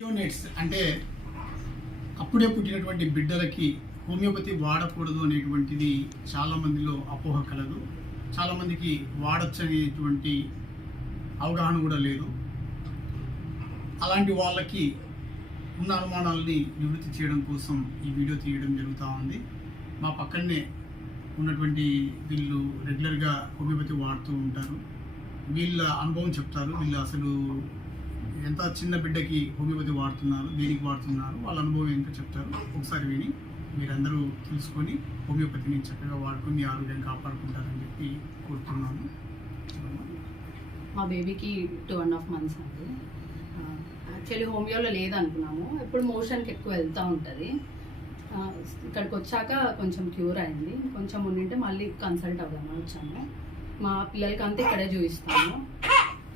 Units అంటే అప్పుడే పుట్టినటువంటి బిడ్డలకి హోమియోపతి వాడకూడదు అనేటువంటిది చాలా మందిలో అపోహ కలదు. చాలామందికి వాడచ్చు అనేటువంటి అవగాహన కూడా లేదు. అలాంటి వాళ్ళకి ఉన్న అనుమానాలని నివృత్తి చేయడం కోసం ఈ వీడియో తీయడం జరుగుతూ ఉంది. మా పక్కనే ఉన్నటువంటి వీళ్ళు రెగ్యులర్గా హోమియోపతి వాడుతూ ఉంటారు. వీళ్ళ అనుభవం చెప్తారు. వీళ్ళు అసలు ఎంత చిన్న బిడ్డకి హోమియోపతి వాడుతున్నారు దేనికి వాడుతున్నారు వాళ్ళ అనుభవం ఏంటో చెప్తారు. ఒకసారి విని మీరందరూ తెలుసుకొని హోమియోపతిని చక్కగా వాడుకుని ఆరోగ్యం కాపాడుకుంటారని చెప్పి కోరుతున్నాను. మా బేబీకి టూ అండ్ హాఫ్ మంత్స్ అండి. యాక్చువల్లీ హోమియోలో లేదనుకున్నాము. ఎప్పుడు మోషన్కి ఎక్కువ వెళ్తూ ఉంటుంది. ఇక్కడికి వచ్చాక కొంచెం క్యూర్ అయింది. కొంచెం ఉండింటే మళ్ళీ కన్సల్ట్ అవుదామని వచ్చాము. మా పిల్లలకి అంతా ఇక్కడే చూపిస్తాము.